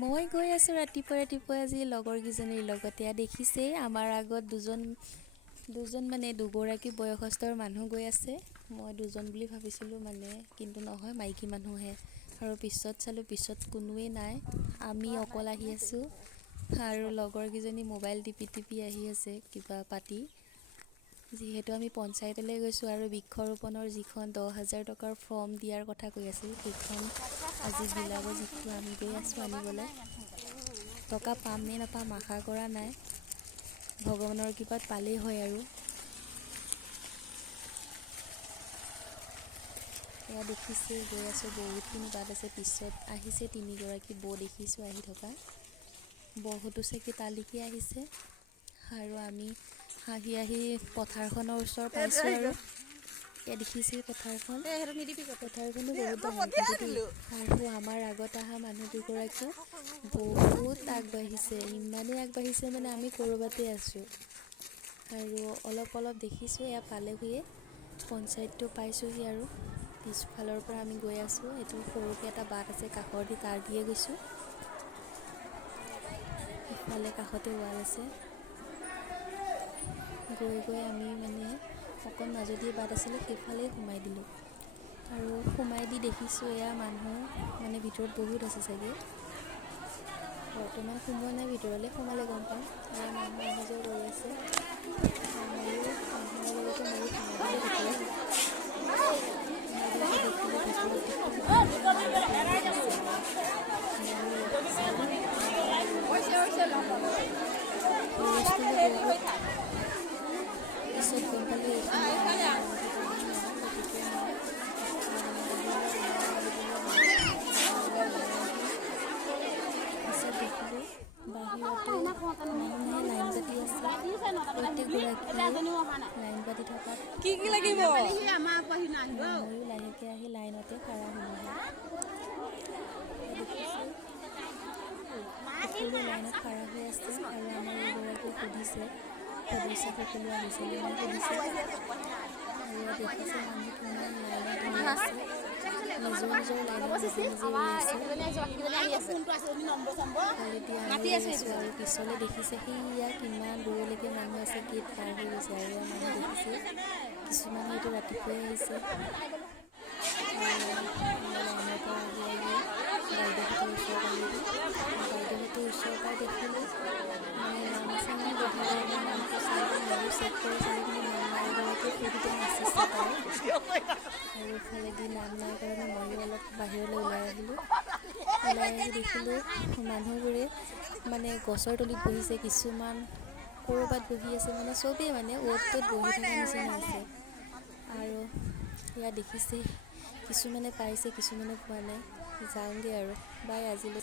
মই গৈ আছোঁ ৰাতিপুৱা আজি লগৰকেইজনীৰ লগতে। দেখিছেই আমাৰ আগত দুজন মানে দুগৰাকী বয়সস্থৰ মানুহ গৈ আছে। মই দুজন বুলি ভাবিছিলোঁ কিন্তু নহয়, মাইকী মানুহহে। আৰু পিছত চালোঁ, পিছত কোনোৱেই নাই, আমি অকল আহি আছোঁ। আৰু লগৰকেইজনী মোবাইল টিপি আহি আছে কিবা পাতি। যিহেতু আমি পঞ্চায়তলৈ গৈছোঁ আৰু বৃক্ষৰোপণৰ যিখন 10,000 টকাৰ ফৰ্ম দিয়াৰ কথা কৈ আছিল, সেইখন আজি বিলাব যিটো আমি গৈ আছোঁ আনিবলৈ। টকা পাম নে নাপাম আশা কৰা নাই, ভগৱানৰ কৃপাত পালেই হয় আৰু। এয়া দেখিছে, গৈ আছোঁ, বহুতখিনি বাট আছে। পিছত আহিছে তিনিগৰাকী বৌ দেখিছোঁ আহি থকা। বহুতো চাগে তালৈকে আহিছে। আৰু আমি আহি পথাৰখনৰ ওচৰ পাইছোঁ আৰু। এয়া দেখিছে পথাৰখনো বহুত ডাঙৰ। আৰু আমাৰ আগত অহা মানুহ দুগৰাকী বহুত আগবাঢ়িছে, ইমানেই আগবাঢ়িছে আমি ক'ৰবাতে আছোঁ। আৰু অলপ দেখিছোঁ, এয়া পালেহিয়ে, পঞ্চায়তটো পাইছোঁহি আৰু। পিছফালৰ পৰা আমি গৈ আছোঁ, এইটো সৰুকৈ এটা বাট আছে কাষৰ দি, তাৰ দিয়ে গৈছোঁ। ইফালে কাষতে ৱাল আছে। গৈ আমি অকণ মাজেদি বাট আছিলে, সেইফালেই সোমাই দিলোঁ। আৰু সোমাই দি দেখিছোঁ, এয়া মানুহ ভিতৰত বহুত আছে চাগে। বৰ্তমান সোমোৱা নাই ভিতৰলৈ, সোমালে গম পাম। এয়া মানুহ অহা যোৱা কৰি আছে। মানুহৰ লগতে ময়ো সোমাই দিলোঁ ভিতৰত। সোমাই দিওঁতে দেখিলোঁ ভিতৰত দেখোন ইমান মানুহ বহুত আছে। ময়ো ৰখি চালোঁ, মানুহো বহুত আছে আৰু হুলস্থুলো বহুত। পিছত গম পালোঁ এইখিনি আমাৰ নামঘৰ মানুহ হয়, গতিকে মই বাহিৰলৈ ওলাই আহিবলৈ হ'লে বাহিৰলৈ ওলাই আহি পিছত দেখিলোঁ বাহিৰতে মানুহে লাইন পাতি আছে। প্ৰত্যেকগৰাকীয়ে লাইন পাতি থকাত ময়ো লাহেকৈ আহি লাইনতে খাৰা হ'লোঁহি। দেখিছে সকলোৱে লাইনত খাৰা হৈ আছে। আৰু আমাৰ এইগৰাকীয়ে সুধিছে, সদস্য সকলো আহিছেনে নাই সুধিছে। আৰু ইয়াত দেখিছে মানুহ কিমান লাইনত ধৰি আছে, নিজৰ লাইনত নিজে ৰৈ আছে। ইফালেদি আমি ৰৈ আছোঁ আৰু পিছলৈ দেখিছে সেইয়া কিমান দূৰলৈকে মানুহ আছে, গেট পাৰ হৈ গৈছে। আৰু এয়া মানুহ দেখিছে, কিছুমান হয়তো ৰাতিপুৱাই আহিছে। আৰু এয়া লাইনৰ পৰা আহি বাইদেউহঁতৰ ওচৰ পালোঁহি। বাইদেউহঁতৰ ওচৰ পাই দেখিলোঁ নাম আছে নাই সুধিলে, মই নামটো চালোঁ, ময়ো চেক কৰি চালোঁ, কিন্তু নাম নাই। এগৰাকীয়ে ফূৰ্তিতে নাচিছে তাই। আৰু ইফালেদি নাম নাই কাৰণে ময়ো অলপ বাহিৰলৈ ওলাই আহিলোঁ। ওলাই আহি দেখিলোঁ মানুহবোৰে গছৰ তলিত বহিছে, কিছুমান ক'ৰবাত বহি আছে, চবেই অ'ত ত'ত বহি থকা নিচিনা আছে। আৰু এয়া দেখিছে, কিছুমানে পাইছে, কিছুমানে পোৱা নাই। যাওঁগৈ আৰু বাই, আজিলৈ।